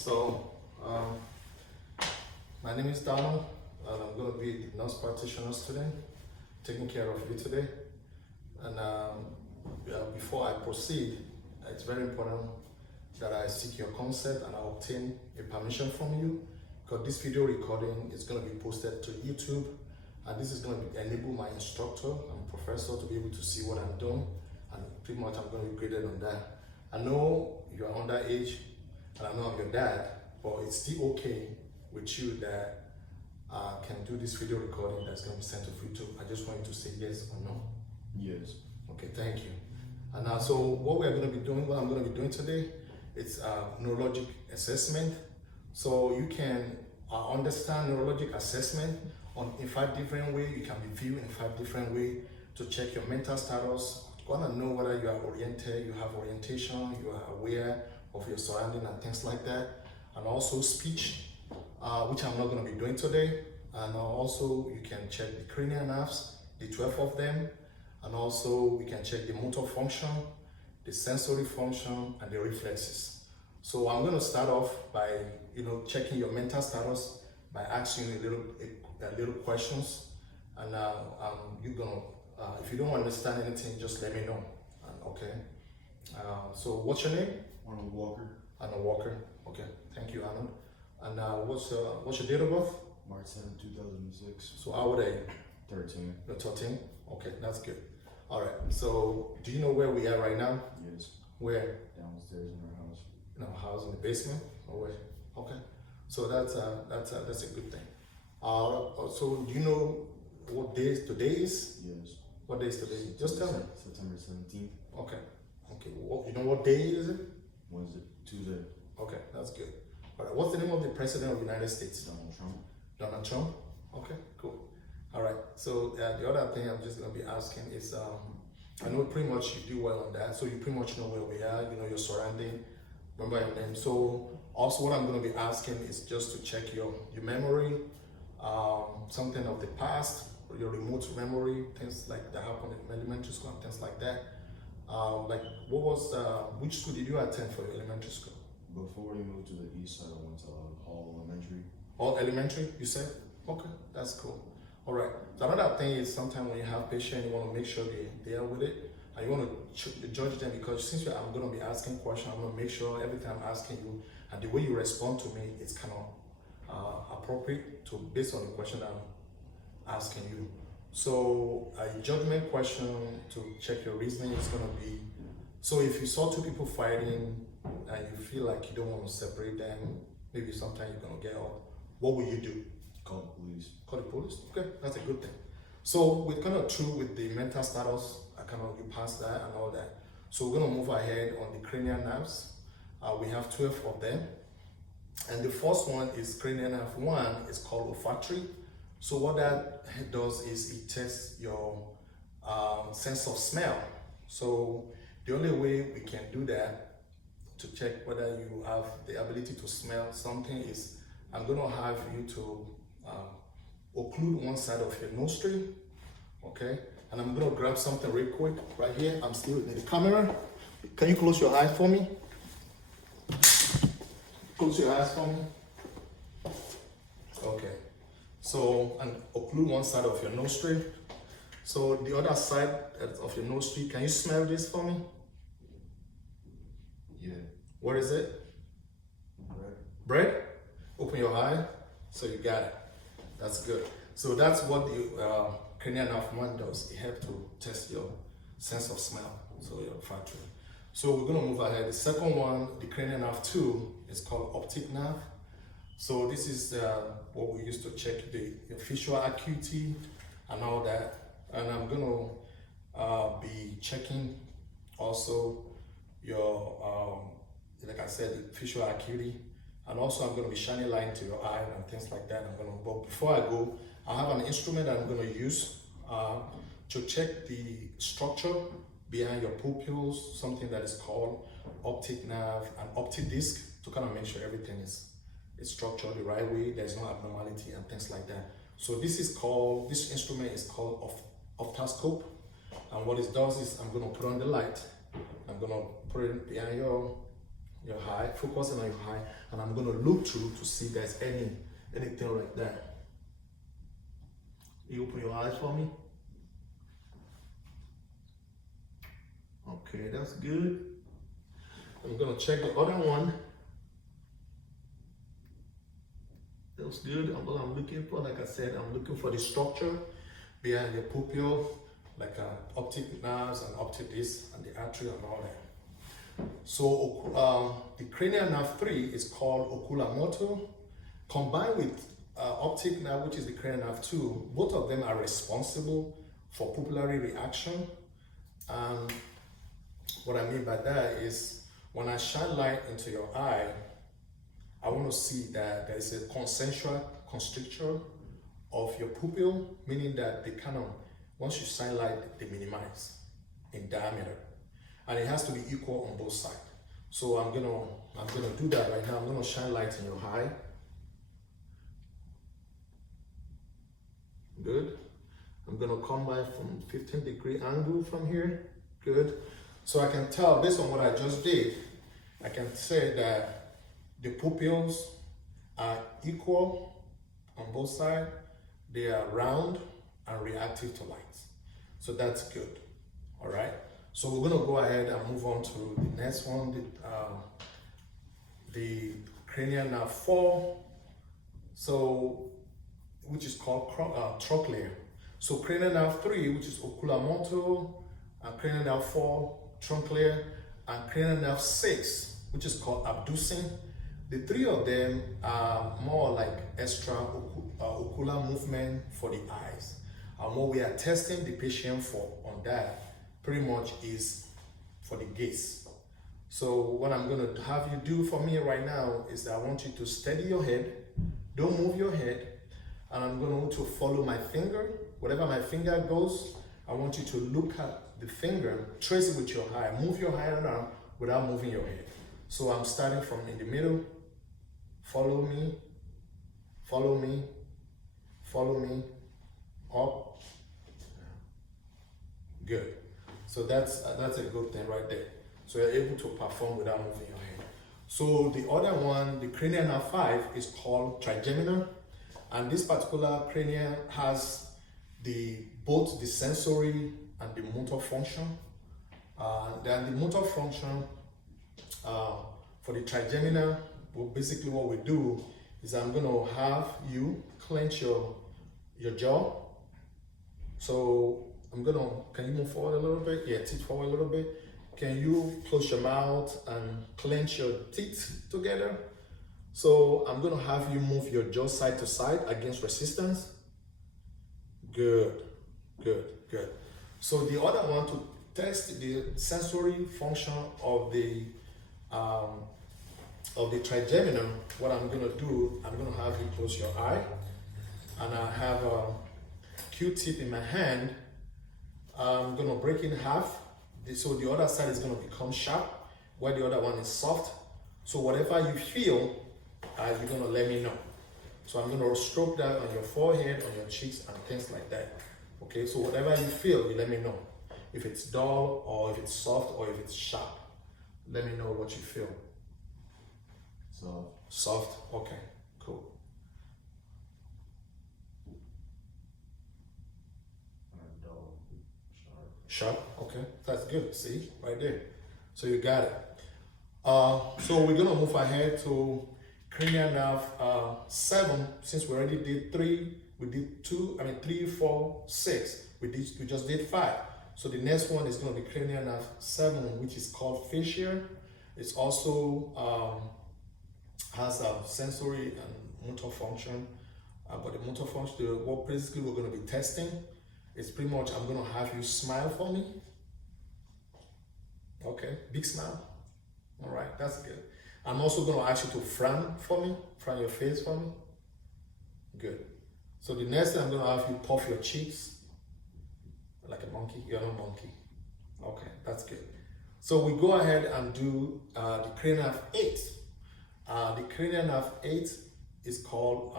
So, my name is Donald, and I'm going to be the nurse practitioner student taking care of you today. And before I proceed, it's very important that I seek your consent and I obtain a permission from you, because this video recording is going to be posted to YouTube, and this is going to enable my instructor and professor to be able to see what I'm doing, and pretty much I'm going to be graded on that. I know you're underage, and I know I'm your dad, but it's still okay with you that I can do this video recording that's going to be sent to YouTube. I just want you to say yes or no. Yes. Okay, thank you. And so what I'm going to be doing today, it's neurologic assessment. So you can understand neurologic assessment in 5 different ways. You can be viewed in 5 different ways to check your mental status. You want to know whether you are oriented, you have orientation, you are aware of your surrounding and things like that. And also speech, which I'm not going to be doing today. And also you can check the cranial nerves, the 12 of them. And also we can check the motor function, the sensory function, and the reflexes. So I'm going to start off by checking your mental status by asking you a little questions, and you're gonna if you don't understand anything, just let me know. Okay. So what's your name? Arnold Walker. Arnold Walker. Okay. Thank you, Arnold. And what's your date of birth? March 7, 2006. So how old are you? 13. You're 13. Okay, that's good. All right. So do you know where we are right now? Yes. Where? Downstairs in our house. In our house, in the basement, or where? Okay. So that's a good thing. So do you know what day today is? Yes. What day is today? Just tell me. September 17th. Okay. Okay. You know what day is it? Wednesday. Tuesday. Okay, that's good. All right. What's the name of the president of the United States? Donald Trump. Donald Trump. Okay. Cool. All right. So the other thing I'm just gonna be asking is, I know pretty much you do well on that. So you pretty much know where we are. You know your surrounding. Remember your name. So also what I'm going to be asking is just to check your memory, something of the past, or your remote memory, things like that happened in elementary school and things like that. Like which school did you attend for your elementary school? Before we moved to the east side, I went to Hall Elementary. All elementary, you said? Okay, that's cool. All right. So another thing is sometimes when you have patients, you want to make sure they are with it. And you want to judge them, because since I'm going to be asking questions, I'm going to make sure everything I'm asking you and the way you respond to me is kind of appropriate based on the question I'm asking you. So a judgment question to check your reasoning is going to be, so if you saw 2 people fighting and you feel like you don't want to separate them, maybe sometime you're going to get up, what will you do? Call the police. Call the police? Okay, that's a good thing. So we're kind of through with the mental status. You passed that and all that. So we're going to move ahead on the cranial nerves. We have 12 of them. And the first one is cranial nerve 1. It's called olfactory. So what that does is it tests your sense of smell. So the only way we can do that to check whether you have the ability to smell something is I'm going to have you to occlude one side of your nostril. Okay, and I'm gonna grab something real quick right here. I'm still in the camera. Can you close your eyes for me? Close your eyes for me. Okay. So, and occlude one side of your nostril. So the other side of your nostril, can you smell this for me? Yeah. What is it? Bread. Bread? Open your eye. So you got it. That's good. So that's what the cranial nerve 1 does. It helps to test your sense of smell, so your olfactory. So we're going to move ahead. The second one, the cranial nerve 2, is called optic nerve. So this is what we use to check your visual acuity and all that. And I'm going to be checking also your, like I said, the visual acuity. And also I'm going to be shining light into your eye and things like that. But before I go, I have an instrument that I'm going to use to check the structure behind your pupils, something that is called optic nerve and optic disc, to kind of make sure everything is structured the right way, there's no abnormality and things like that. So this instrument is called ophthalmoscope, and what it does is I'm going to put on the light, I'm going to put it behind your your eye, focusing on your eye, and I'm gonna look through to see if there's anything like that. You open your eyes for me. Okay, that's good. I'm gonna check the other one. That's good. And what I'm looking for, like I said, I'm looking for the structure behind the pupil, like optic nerves and optic disc and the artery and all that. So the cranial nerve 3 is called oculomotor, combined with optic nerve, which is the cranial nerve 2. Both of them are responsible for pupillary reaction. And what I mean by that is when I shine light into your eye, I want to see that there is a concentric constrictor of your pupil, meaning that they kind of, once you shine light, they minimize in diameter. And it has to be equal on both sides. So I'm gonna do that right now. I'm gonna shine light in your eye. Good. I'm gonna come by from 15-degree angle from here. Good. So I can tell based on what I just did, I can say that the pupils are equal on both sides. They are round and reactive to light. So that's good. All right. So we're gonna go ahead and move on to the next one, the cranial nerve 4. So, which is called trochlear. So cranial nerve 3, which is oculomotor, and cranial nerve 4, trochlear, and cranial nerve 6, which is called abducing. The three of them are more like extra ocular movement for the eyes. And what we are testing the patient for on that pretty much is for the gaze. So what I'm going to have you do for me right now is that I want you to steady your head, don't move your head, and I'm going to follow my finger. Wherever my finger goes, I want you to look at the finger, trace it with your eye, move your eye around without moving your head. So I'm starting from in the middle. Follow me, follow me, follow me, up. Good. So that's a good thing right there. So you're able to perform without moving your head. So the other one, the cranial nerve 5, is called trigeminal, and this particular cranial has both the sensory and the motor function. Then the motor function for the trigeminal. Well, basically what we do is I'm going to have you clench your jaw. So I'm going to, can you move forward a little bit? Yeah, teeth forward a little bit. Can you close your mouth and clench your teeth together? So I'm going to have you move your jaw side to side against resistance. Good, good, good. So the other one, to test the sensory function of the trigeminal, what I'm going to do, I'm going to have you close your eye, and I have a Q-tip in my hand. I'm going to break in half, so the other side is going to become sharp, while the other one is soft. So whatever you feel, you're going to let me know. So I'm going to stroke that on your forehead, on your cheeks, and things like that. Okay, so whatever you feel, you let me know. If it's dull, or if it's soft, or if it's sharp, let me know what you feel. Soft, okay, cool. Dull, Sharp, okay, that's good. See, right there. So you got it. So we're gonna move ahead to cranial nerve 7. Since we already did 3, we did 3, 4, 6. We just did 5. So the next one is gonna be cranial nerve 7, which is called fascia. It's also has a sensory and motor function, but the motor function, what basically we're going to be testing is pretty much, I'm going to have you smile for me. Okay, big smile. All right, that's good. I'm also going to ask you to frown for me, frown your face for me. Good. So the next thing, I'm going to have you puff your cheeks like a monkey. You're not a monkey. Okay, that's good. So we go ahead and do the cranial nerve 8. The cranial nerve 8 is called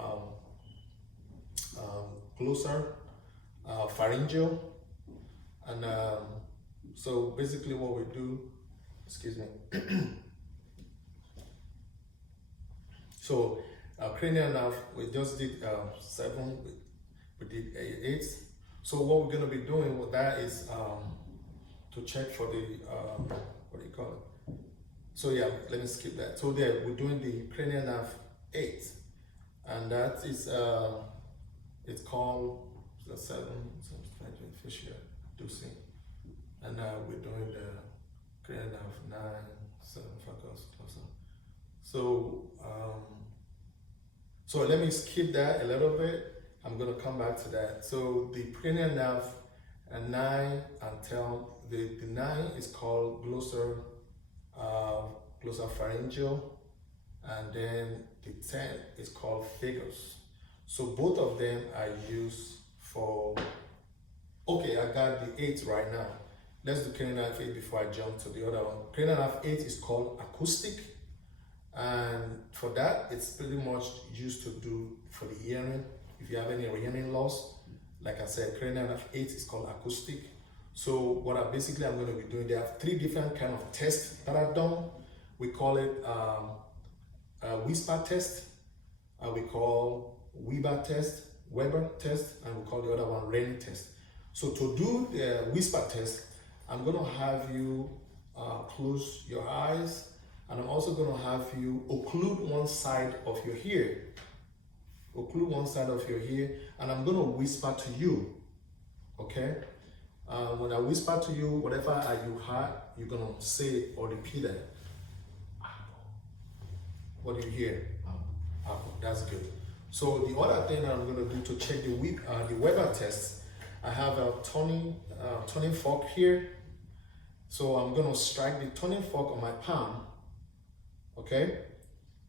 glossar pharyngeal, and so basically what we do, excuse me, So cranial nerve, we just did 7, we did 8. So what we're going to be doing with that is to check for the, what do you call it? So yeah, let me skip that. So there, we're doing the cranial nerve 8. And that is, it's called the 7, fisher, dosing. And now we're doing the cranial nerve 9, 7, focus, closer. So, so let me skip that a little bit. I'm gonna come back to that. So the cranial nerve 9 and 10, the 9 is called glossopharyngeal, and then the 10 is called vagus. So both of them are used for, okay, I got the 8 right now. Let's do cranial nerve 8 before I jump to the other one. Cranial nerve 8 is called acoustic. And for that, it's pretty much used to do for the hearing. If you have any hearing loss, like I said, cranial nerve 8 is called acoustic. So what I'm going to be doing, there are 3 different kind of tests that I've done. We call it a whisper test, we call Weber test, and we call the other one Rennie test. So to do the whisper test, I'm going to have you close your eyes, and I'm also going to have you occlude one side of your ear. Occlude one side of your ear, and I'm going to whisper to you, okay? When I whisper to you, whatever you heard, you're going to say or repeat it. What do you hear? Apple. That's good. So the other thing I'm going to do to check the Weber test, I have a tuning fork here. So I'm going to strike the tuning fork on my palm. Okay?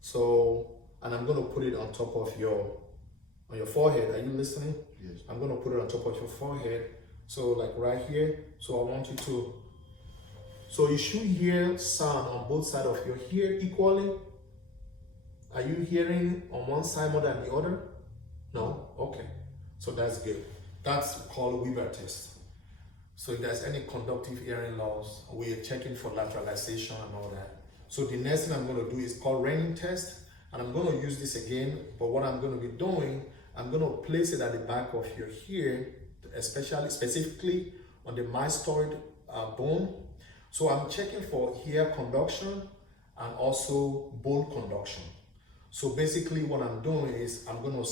So, and I'm going to put it on top of your forehead. Are you listening? Yes. I'm going to put it on top of your forehead. So like right here. So I want you to, so you should hear sound on both sides of your ear equally. Are you hearing on one side more than the other? No? Okay. So that's good. That's called Weber test. So if there's any conductive hearing loss, we are checking for lateralization and all that. So the next thing I'm going to do is called Rennie test. And I'm going to use this again, but what I'm going to be doing, I'm going to place it at the back of your ear, specifically on the mystoid bone. So I'm checking for ear conduction and also bone conduction. So basically what I'm doing is I'm going to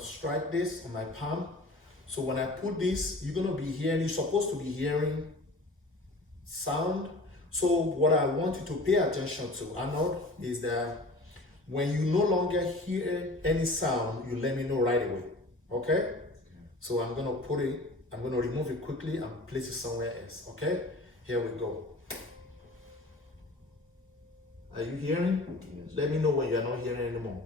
strike this on my palm. So when I put this, you're going to be hearing, you're supposed to be hearing sound. So what I want you to pay attention to, Arnold, is that when you no longer hear any sound, you let me know right away, okay? So I'm going to put it, I'm going to remove it quickly and place it somewhere else, okay? Here we go. Are you hearing? Yes. Let me know when you are not hearing anymore.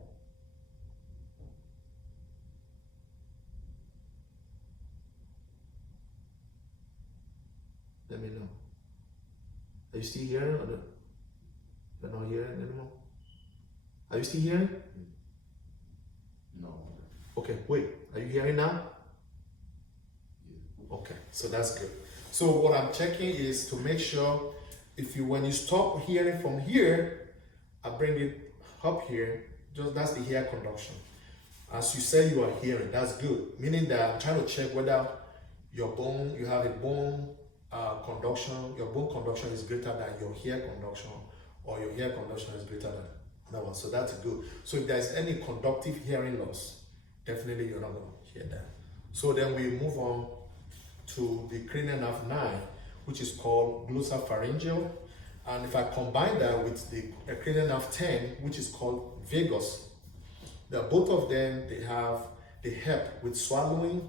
Let me know. Are you still hearing or you're not hearing anymore? Are you still hearing? No. Okay, wait. Are you hearing now? Yeah. Okay, so that's good. So what I'm checking is to make sure when you stop hearing from here, I bring it up here, just that's the ear conduction. As you say you are hearing, that's good. Meaning that I'm trying to check whether your bone, you have a bone conduction, your bone conduction is greater than your ear conduction, or your ear conduction is greater than that one. So that's good. So if there's any conductive hearing loss, definitely you're not going to hear that. So then we move on to the cranial nerve 9, which is called glossopharyngeal. And if I combine that with the cranial nerve 10, which is called vagus, both of them, they help with swallowing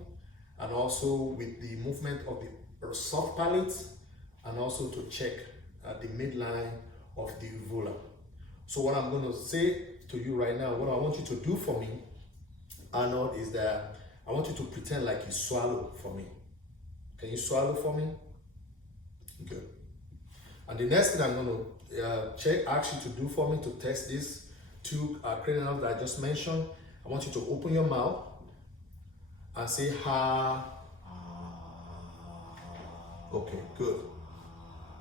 and also with the movement of the soft palate, and also to check the midline of the uvula. So what I'm going to say to you right now, what I want you to do for me, Arnold, is that I want you to pretend like you swallow for me. Can you swallow for me? Good. And the next thing I'm going to ask you to do for me to test these 2 cranial nerves that I just mentioned, I want you to open your mouth and say ha. Okay, good.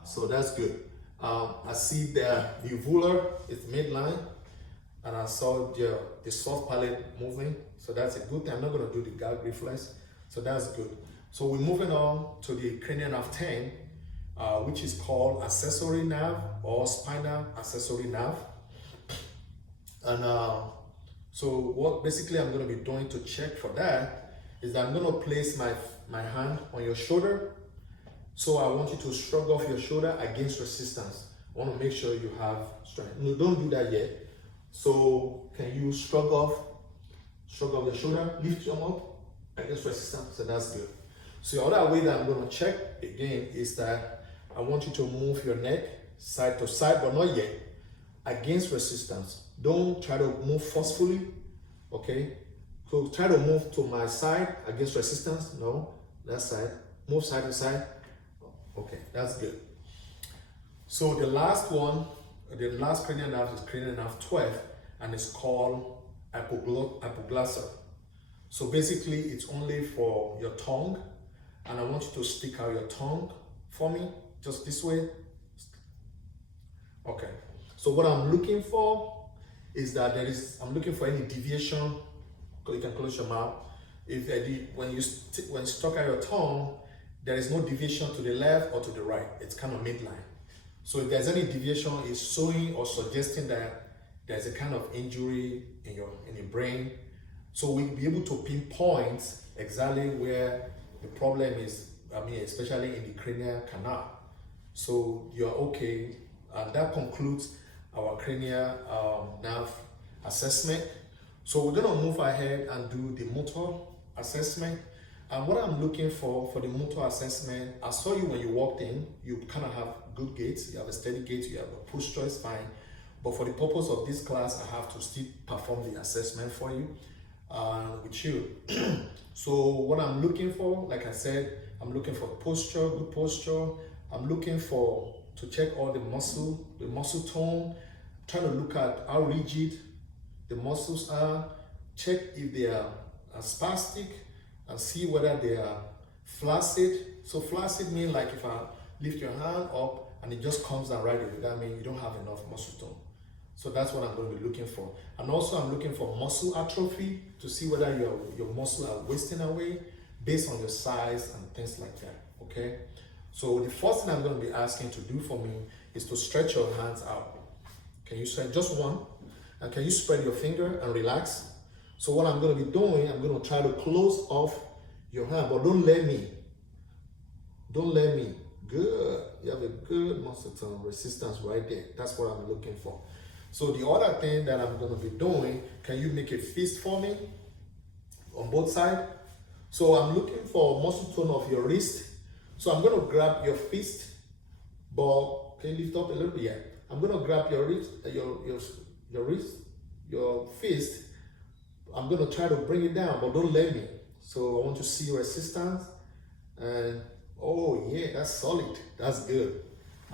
So that's good. I see the uvula is midline, and I saw the soft palate moving. So that's a good thing. I'm not going to do the gag reflex. So that's good. So we're moving on to the cranial nerve 10, which is called accessory nerve or spinal accessory nerve. And so what basically I'm going to be doing to check for that is that I'm going to place my hand on your shoulder. So I want you to shrug off your shoulder against resistance. I want to make sure you have strength. No, don't do that yet. So can you shrug off your shoulder, lift them up against resistance? So that's good. So the other way that I'm going to check again is that I want you to move your neck side to side, but not yet, against resistance. Don't try to move forcefully, okay? So try to move to my side against resistance. No, that side. Move side to side. Okay, that's good. So the last one, the last cranial nerve is cranial nerve 12, and it's called hypoglossal. So basically, it's only for your tongue, and I want you to stick out your tongue for me, just this way. Okay. So what I'm looking for is that I'm looking for any deviation. You can close your mouth. When you stuck out your tongue, there is no deviation to the left or to the right. It's kind of midline. So if there's any deviation, it's showing or suggesting that there's a kind of injury in your brain. So we'll be able to pinpoint exactly where the problem is, especially in the cranial canal. So you're okay. And that concludes our cranial nerve assessment. So we're gonna move ahead and do the motor assessment. And what I'm looking for the motor assessment, I saw you when you walked in, you kind of have good gait, you have a steady gait, you have a posture, is fine. But for the purpose of this class, I have to still perform the assessment for you, with you. So what I'm looking for, like I said, I'm looking for posture, good posture. I'm looking to check all the muscle tone, trying to look at how rigid the muscles are, check if they are spastic, and see whether they are flaccid. So flaccid means like if I lift your hand up and it just comes down right away, that means you don't have enough muscle tone. So that's what I'm going to be looking for. And also I'm looking for muscle atrophy to see whether your muscles are wasting away based on your size and things like that, okay? So the first thing I'm going to be asking to do for me is to stretch your hands out. Can you stretch just one? And can you spread your finger and relax? So what I'm going to be doing, I'm going to try to close off your hand, but don't let me. Good. You have a good muscle tone resistance right there. That's what I'm looking for. So the other thing that I'm going to be doing, can you make a fist for me on both sides? So I'm looking for muscle tone of your wrist. So I'm going to grab your fist, but can you lift up a little bit? Yeah. I'm going to grab your wrist, your fist. I'm going to try to bring it down, but don't let me. So I want to see resistance. And oh yeah, that's solid. That's good.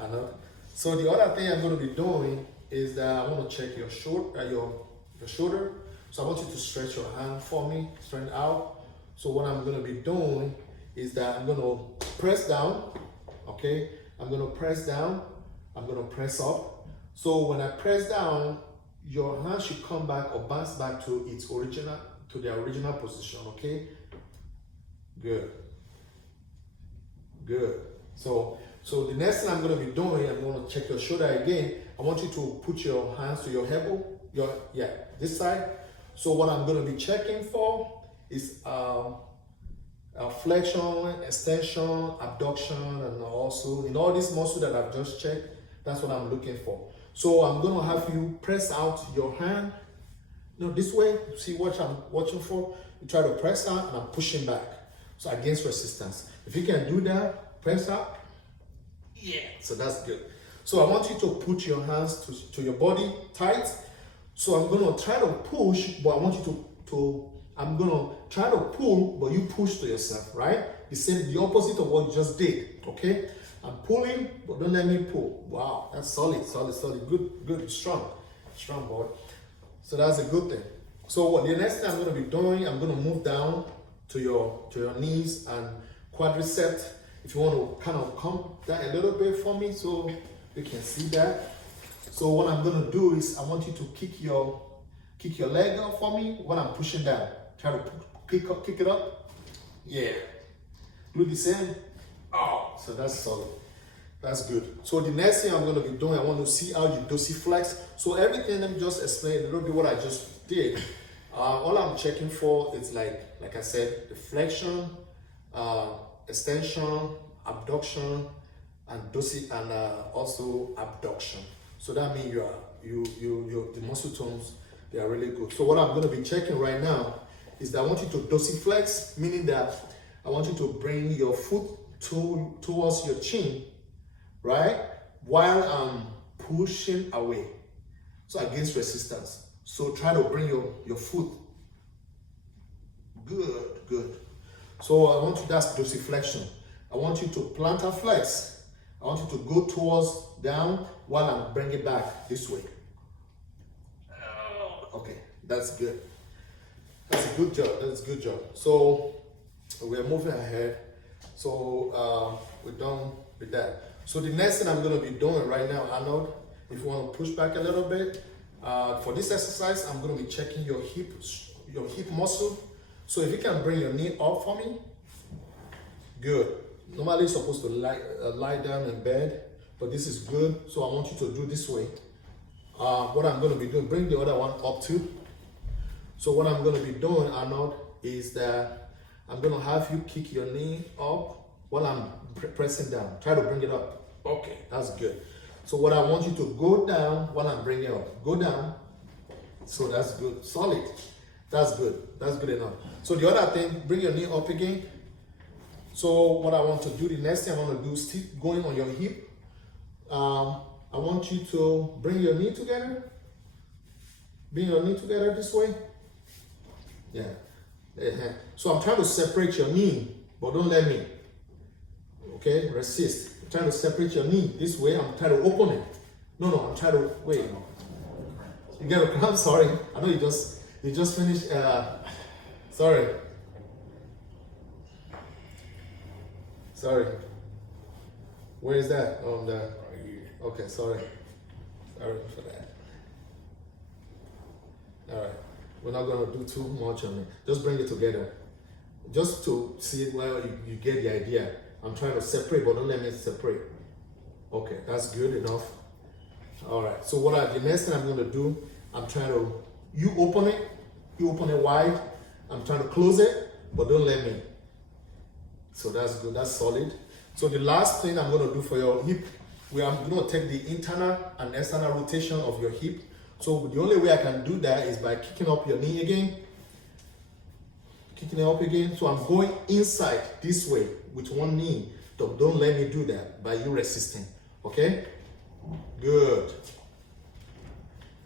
I know. So the other thing I'm going to be doing is that I want to check your shoulder. So I want you to stretch your hand for me, straighten out. So what I'm going to be doing is that I'm going to press down. Okay, I'm going to press down. I'm going to press up. So when I press down, your hand should come back or bounce back to the original position, okay? Good. So the next thing I'm going to be doing, I'm going to check your shoulder again. I want you to put your hands to your elbow, this side. So what I'm going to be checking for is flexion, extension, abduction, and also in all these muscles that I've just checked, that's what I'm looking for. So I'm going to have you press out your hand, this way. See what I'm watching for. You try to press out and I'm pushing back. So against resistance. If you can do that, press out. Yeah. So that's good. So I want you to put your hands to your body tight. So I'm going to try to push, but I want you I'm going to try to pull, but you push to yourself, right? The opposite of what you just did, okay? I'm pulling, but don't let me pull. Wow, that's solid. Good, strong boy. So that's a good thing. So the next thing I'm going to be doing, I'm going to move down to your knees and quadriceps. If you want to kind of come down a little bit for me so you can see that. So what I'm going to do is I want you to kick your kick your leg up for me while I'm pushing down. Try to kick it up. Yeah. Do the same. Oh, so that's solid. That's good. So the next thing I'm going to be doing, I want to see how you dorsiflex. So everything, let me just explain a little bit what I just did. All I'm checking for is like I said, the flexion, extension, abduction, and also abduction. So that means the muscle tones, they are really good. So what I'm going to be checking right now is that I want you to dorsiflex, meaning that I want you to bring your foot towards your chin, right? While I'm pushing away, so against resistance. So try to bring your foot. Good. So I want you, that's dorsiflexion. I want you to plantar flex. I want you to go towards down while I'm bringing it back this way. Okay, that's good. That's a good job. So we're moving ahead. So we're done with that. So the next thing I'm going to be doing right now, Arnold, if you want to push back a little bit, for this exercise, I'm going to be checking your hip muscle. So if you can bring your knee up for me, good. Normally you're supposed to lie down in bed, but this is good. So I want you to do this way. What I'm going to be doing, bring the other one up too. So what I'm going to be doing, Arnold, is that I'm going to have you kick your knee up while I'm pressing down. Try to bring it up. Okay, that's good. So what I want you to go down while I'm bringing it up. Go down. So that's good. Solid. That's good. That's good enough. So the other thing, bring your knee up again. So what I want to do, the next thing I want to do is keep going on your hip. I want you to bring your knee together. Bring your knee together this way. Yeah. So I'm trying to separate your knee, but don't let me. Okay, resist. I'm trying to separate your knee this way. I'm trying to open it. No, I'm trying to wait. You get a cramp? Sorry. I know you just finished. Sorry. Where is that? Oh, there. Okay, sorry for that. All right, we're not gonna do too much on it. Just bring it together, just to see where you get the idea. I'm trying to separate, but don't let me separate. Okay, that's good enough. All right. So the next thing I'm gonna do, I'm trying to you open it wide. I'm trying to close it, but don't let me. So that's good. That's solid. So the last thing I'm gonna do for your hip, I'm going to take the internal and external rotation of your hip. So the only way I can do that is by kicking up your knee again. Kicking it up again. So I'm going inside this way with one knee. So don't let me do that by you resisting. Okay? Good.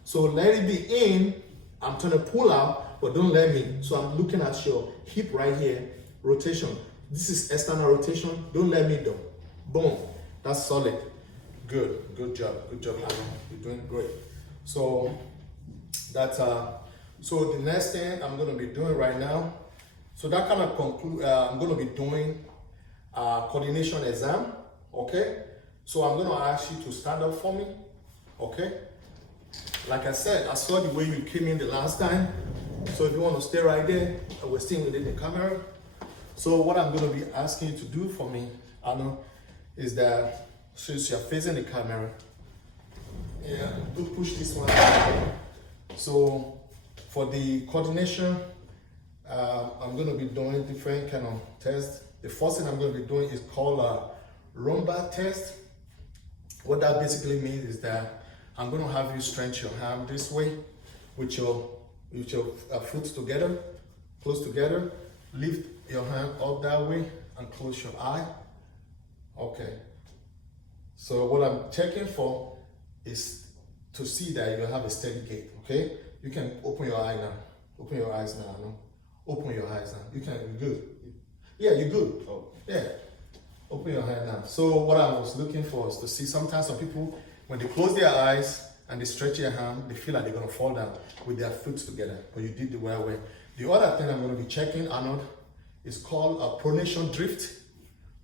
So let it be in. I'm trying to pull out, but don't let me. So I'm looking at your hip right here. Rotation. This is external rotation. Don't let me do. Boom. That's solid. Good job, Aaron. You're doing great. So that's so the next thing I'm gonna be doing right now. So that kind of conclude. I'm gonna be doing coordination exam. Okay. So I'm gonna ask you to stand up for me. Okay. Like I said, I saw the way you came in the last time. So if you want to stay right there, we're staying within the camera. So what I'm gonna be asking you to do for me, Arnold, is that. Since you're facing the camera, yeah, do push this one. So for the coordination, I'm going to be doing different kind of tests. The first thing I'm going to be doing is called a lumbar test. What that basically means is that I'm going to have you stretch your arm this way with your foot together, close together. Lift your hand up that way and close your eye. Okay. So what I'm checking for is to see that you have a steady gait, okay? You can open your eye now. Open your eyes now, no? Open your eyes now. You can, you're good. Yeah, you're good. Oh. Yeah. Open your hand now. So what I was looking for is to see sometimes some people, when they close their eyes and they stretch their hand, they feel like they're gonna fall down with their feet together, but you did the right way. The other thing I'm gonna be checking, Arnold, is called a pronation drift.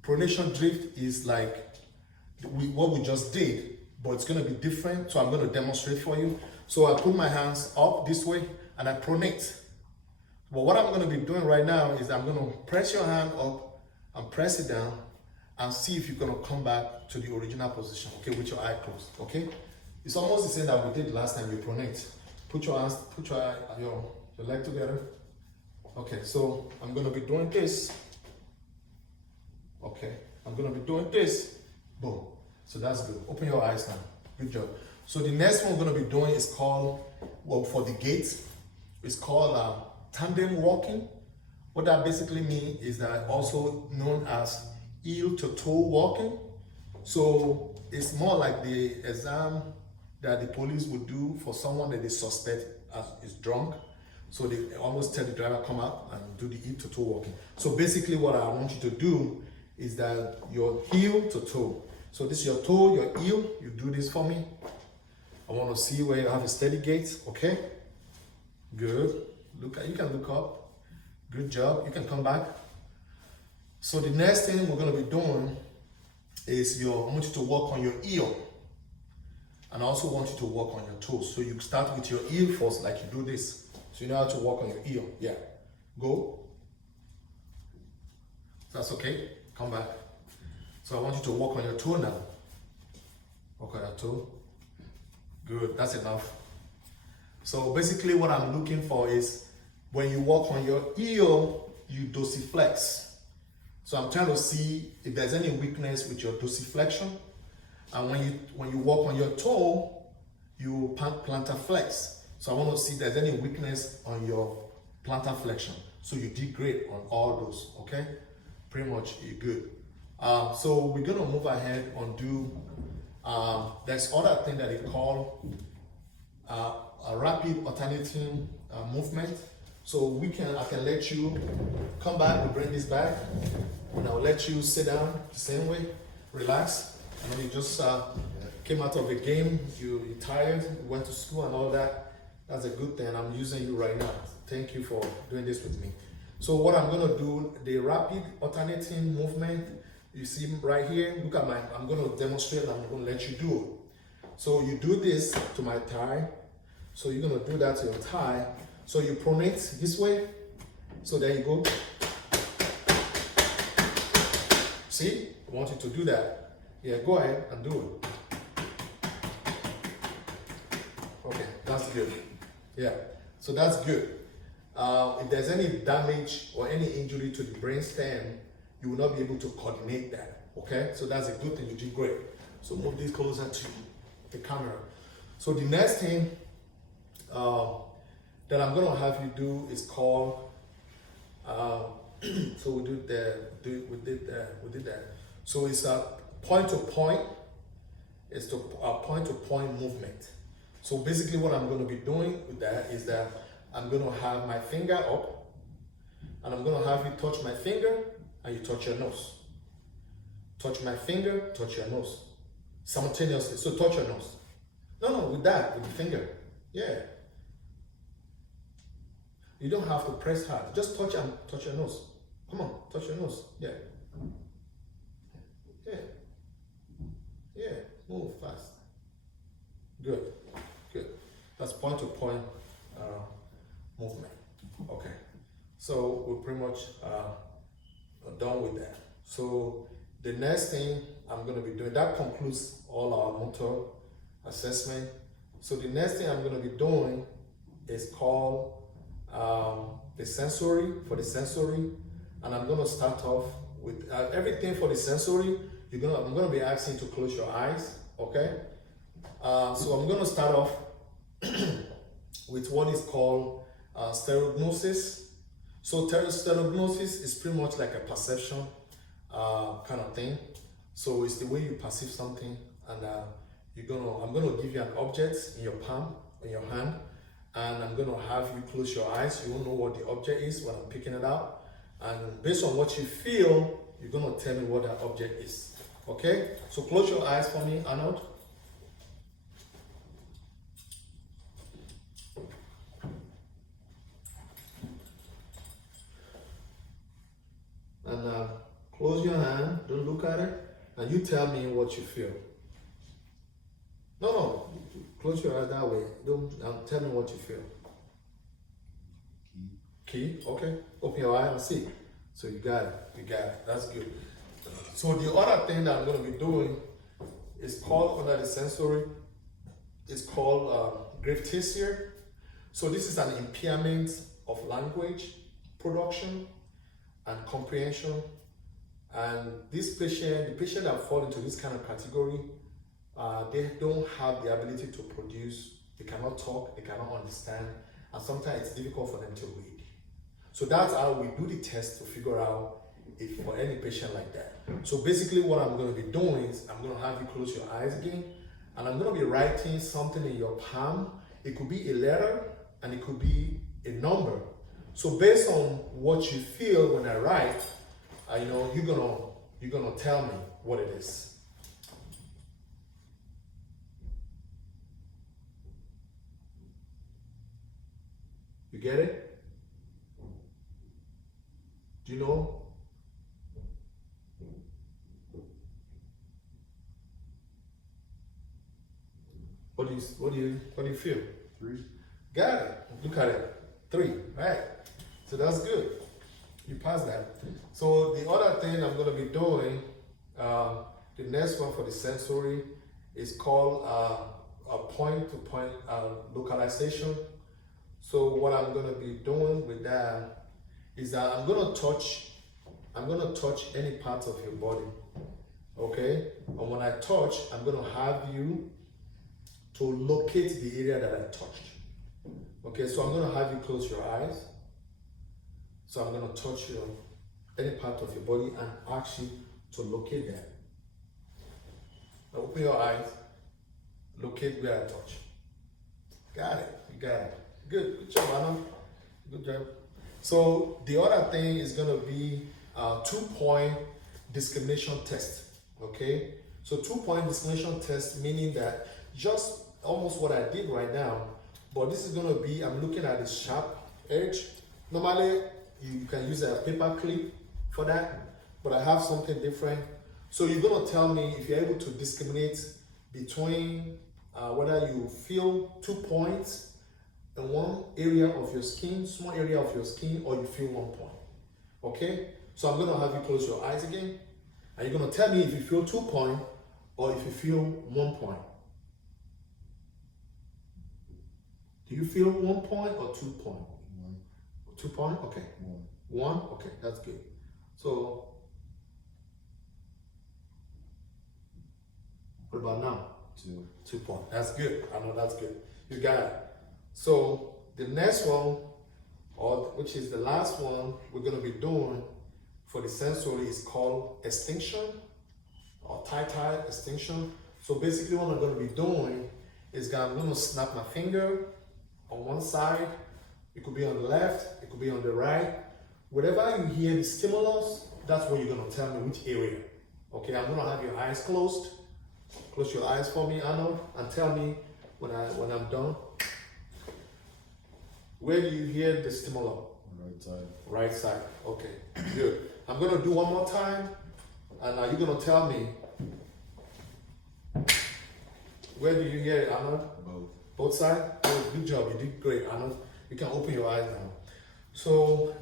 Pronation drift is like what we just did, but it's going to be different. So I'm going to demonstrate for you. So I put my hands up this way and I pronate. But what I'm going to be doing right now is I'm going to press your hand up and press it down and see if you're going to come back to the original position, okay, with your eye closed, okay? It's almost the same that we did last time you pronate. Put your hands, put your leg together. Okay, so I'm going to be doing this. Okay, I'm going to be doing this. Boom. So that's good. Open your eyes now. Good job. So the next one we're going to be doing is called, well, for the gait, it's called tandem walking. What that basically means is that also known as heel to toe walking. So it's more like the exam that the police would do for someone that they suspect as is drunk. So they always tell the driver come out and do the heel to toe walking. So basically what I want you to do is that your heel to toe. So this is your toe, your heel, you do this for me. I want to see where you have a steady gait, okay? Good. You can look up. Good job. You can come back. So the next thing we're going to be doing is I want you to work on your heel. And I also want you to work on your toes. So you start with your heel first, like you do this. So you know how to work on your heel. Yeah. Go. That's okay. Come back. So I want you to work on your toe now. Work on your toe. Good. That's enough. So basically what I'm looking for is when you walk on your heel, you dorsiflex. So I'm trying to see if there's any weakness with your dorsiflexion. And when you walk on your toe, you plantar flex. So I want to see if there's any weakness on your plantar flexion. So you did great on all those, okay? Pretty much you're good. So we're gonna move ahead and do, there's other thing that they call a rapid alternating movement. So I can let you come back, we'll bring this back, and I'll let you sit down the same way, relax. And then you just came out of a game, you're tired, you went to school and all that. That's a good thing. I'm using you right now. Thank you for doing this with me. So what I'm gonna do, the rapid alternating movement, you see right here, look at I'm gonna demonstrate and I'm gonna let you do it. So you do this to my thigh. So you're gonna do that to your thigh. So you pronate this way. So there you go. See, I want you to do that. Yeah, go ahead and do it. Okay, that's good. Yeah, so that's good. If there's any damage or any injury to the brainstem, you will not be able to coordinate that. Okay, so that's a good thing. You did great. So move this closer to the camera. So the next thing that I'm gonna have you do is called. So we did that. So it's a point to point. It's a point to point movement. So basically, what I'm going to be doing with that is that I'm going to have my finger up, and I'm going to have you touch my finger, and you touch your nose. Touch my finger, touch your nose, simultaneously. So touch your nose. No, with the finger. Yeah. You don't have to press hard. Just touch your nose. Come on, touch your nose. Yeah. Yeah. Yeah. Move fast. Good. That's point to point movement. Okay. So we're pretty much done with that. So the next thing I'm going to be doing, that concludes all our motor assessment. So the next thing I'm going to be doing is called the sensory, and I'm going to start off with everything for the sensory. I'm going to be asking you to close your eyes, okay? So I'm going to start off with what is called stereognosis. So stereognosis is pretty much like a perception kind of thing. So it's the way you perceive something, and I'm gonna give you an object in your palm, in your hand, and I'm gonna have you close your eyes. You won't know what the object is when I'm picking it out, and based on what you feel, you're gonna tell me what that object is. Okay? So close your eyes for me, Arnold. And close your hand, don't look at it, and you tell me what you feel. No, close your eyes that way. Don't tell me what you feel. Key, okay. Open your eye and see. So you got it, that's good. So the other thing that I'm gonna be doing is called under the sensory, it's called graphtasia. So this is an impairment of language production and comprehension. And this patient, the patient that fall into this kind of category, they don't have the ability to produce, they cannot talk, they cannot understand, and sometimes it's difficult for them to read. So that's how we do the test to figure out if for any patient like that. So basically what I'm going to be doing is I'm going to have you close your eyes again, and I'm going to be writing something in your palm. It could be a letter and it could be a number. So based on what you feel when I write, you're gonna tell me what it is. You get it? Do you know? What do you feel? 3. Got it. Look at it. 3. Right. So that's good. You passed that. So the other thing I'm going to be doing, the next one for the sensory is called a point-to-point localization. So what I'm going to be doing with that is that I'm going to touch any part of your body. Okay? And when I touch, I'm going to have you to locate the area that I touched. Okay, so I'm going to have you close your eyes. So I'm going to touch any part of your body and ask you to locate that. Now open your eyes, locate where I touch. Got it, you got it. Good job, Anna. Good job. So the other thing is going to be a 2-point discrimination test. Okay, so 2-point discrimination test, meaning that just almost what I did right now, but this is going to be, I'm looking at the sharp edge. Normally, you can use a paper clip for that, but I have something different. So you're going to tell me if you're able to discriminate between whether you feel 2 points in one area of your skin, small area of your skin, or you feel 1 point. Okay? So I'm going to have you close your eyes again, and you're going to tell me if you feel 2 points or if you feel 1 point. Do you feel 1 point or 2 point? 1. 2 point? Okay. 1? Okay, that's good. So, what about now? 2. 2 point. That's good. I know that's good. You got it. So, the next one, which is the last one we're going to be doing for the sensory, is called extinction or tie extinction. So basically what I'm going to be doing is I'm going to snap my finger on one side. It could be on the left, it could be on the right. Whatever you hear the stimulus, that's what you're going to tell me which area. Okay, I'm going to have your eyes closed. Close your eyes for me, Arnold, and tell me when I'm done. Where do you hear the stimulus? Right side. Right side. Okay, good. I'm going to do one more time, and you're going to tell me where do you hear it, Arnold? Both. Both sides? Oh, good job. You did great, Arnold. You can open your eyes now. So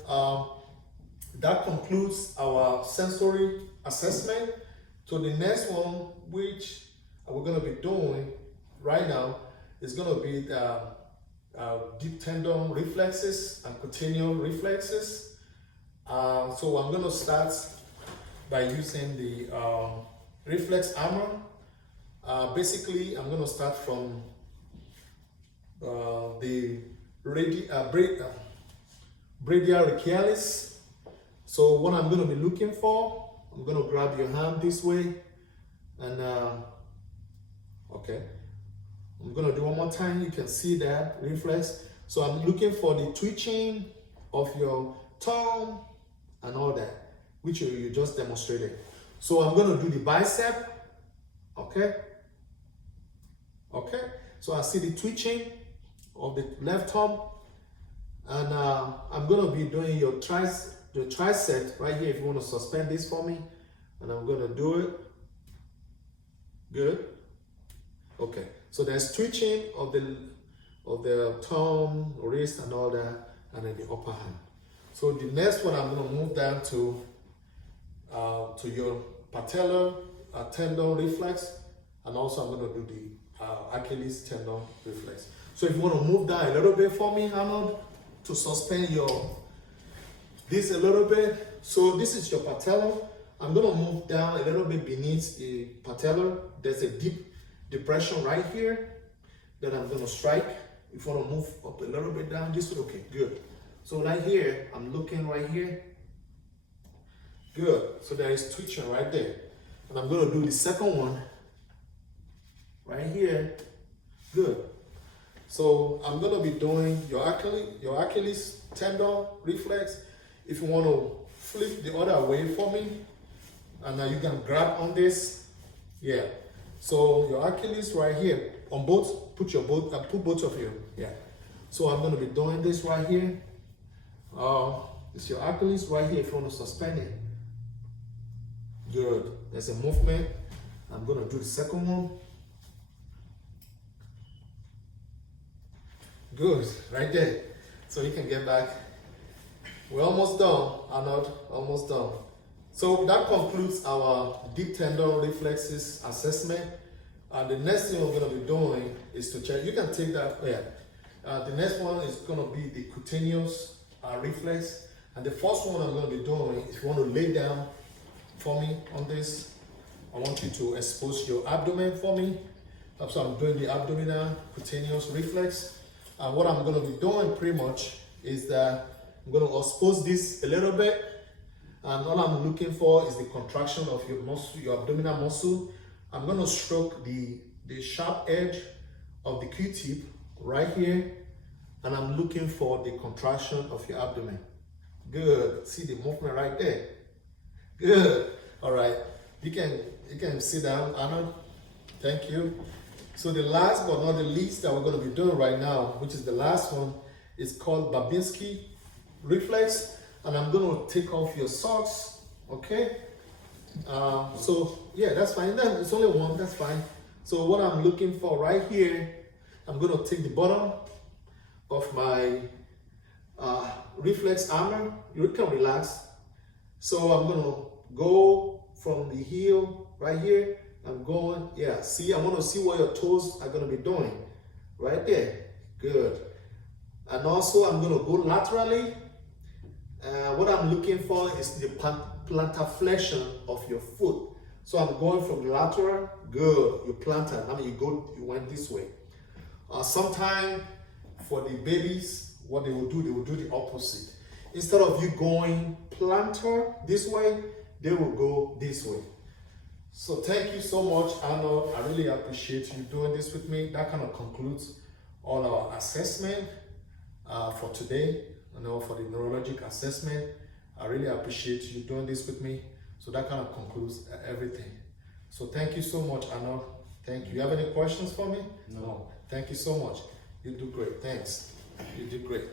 that concludes our sensory assessment. So the next one, which we're going to be doing right now, is going to be the deep tendon reflexes and continual reflexes. So I'm going to start by using the reflex armor. Basically, I'm going to start from the brachialis. So what I'm going to be looking for, I'm going to grab your hand this way, and okay, I'm going to do one more time. You can see that reflex. So I'm looking for the twitching of your tongue and all that, which you just demonstrated. So I'm going to do the bicep. Okay. So I see the twitching of the left thumb, and I'm going to be doing your tricep right here. If you want to suspend this for me, and I'm going to do it. Good. Okay. So there's twitching of the thumb, wrist, and all that, and then the upper hand. So the next one, I'm gonna move down to your patellar tendon reflex, and also I'm gonna do the Achilles tendon reflex. So if you wanna move down a little bit for me, Arnold, to suspend this a little bit. So this is your patellar. I'm gonna move down a little bit beneath the patellar. There's a deep depression right here that I'm gonna strike. If you wanna move up a little bit down, this is okay, good. So right here, I'm looking right here. Good, so there is twitching right there. And I'm gonna do the second one right here, good. So I'm gonna be doing your Achilles tendon reflex. If you wanna flip the other way for me, and now you can grab on this, yeah. So your Achilles right here, on both, put both of you, yeah. So I'm gonna be doing this right here. It's your Achilles right here if you want to suspend it. Good. There's a movement. I'm going to do the second one. Good. Right there. So you can get back. We're almost done, Arnold. Almost done. So that concludes our deep tendon reflexes assessment. The next thing we're going to be doing is to check. You can take that. Yeah. The next one is going to be the cutaneous reflex, and the first one I'm going to be doing, if you want to lay down for me on this, I want you to expose your abdomen for me. So I'm doing the abdominal cutaneous reflex, and what I'm going to be doing pretty much is that I'm going to expose this a little bit, and all I'm looking for is the contraction of your muscle, your abdominal muscle. I'm going to stroke the sharp edge of the Q-tip right here, and I'm looking for the contraction of your abdomen. Good. See the movement right there. Good. All right. You can sit down, Arnold. Thank you. So the last but not the least that we're going to be doing right now, which is the last one, is called Babinski reflex, and I'm going to take off your socks. Okay. So yeah, that's fine. Then it's only one. That's fine. So what I'm looking for right here, I'm going to take the bottom of my reflex armor. You can relax. So I'm gonna go from the heel right here. I'm going, yeah, see, I want to see what your toes are gonna be doing. Right there, good. And also I'm gonna go laterally. What I'm looking for is the plantar flexion of your foot. So I'm going from the lateral, good, you plantar. I mean, you went this way. Sometime for the babies, what they will do the opposite. Instead of you going plantar this way, they will go this way. So thank you so much, Arnold. I really appreciate you doing this with me. That kind of concludes all our assessment for today, for the neurologic assessment. I really appreciate you doing this with me. So that kind of concludes everything. So thank you so much, Arnold. Thank you. You have any questions for me? No. Thank you so much. You do great. Thanks. You did great.